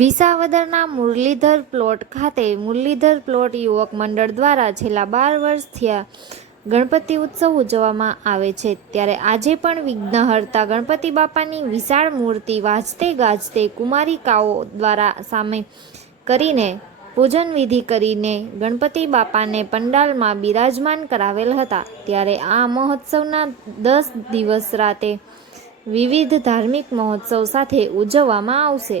વિસાવદરના Muralidhar plot ખાતે Muralidhar plot યુવક મંડળ દ્વારા છેલ્લા બાર વર્ષ થયા ગણપતિ ઉત્સવ ઉજવવામાં આવે છે. ત્યારે આજે પણ વિઘ્નહર્તા ગણપતિ બાપાની વિશાળ મૂર્તિ વાજતે ગાજતે કુમારિકાઓ દ્વારા સામે કરીને પૂજન વિધિ કરીને ગણપતિ બાપાને પંડાલમાં બિરાજમાન કરાવેલ હતા. ત્યારે આ મહોત્સવના દસ દિવસ રાતે વિવિધ ધાર્મિક મહોત્સવ સાથે ઉજવવામાં આવશે.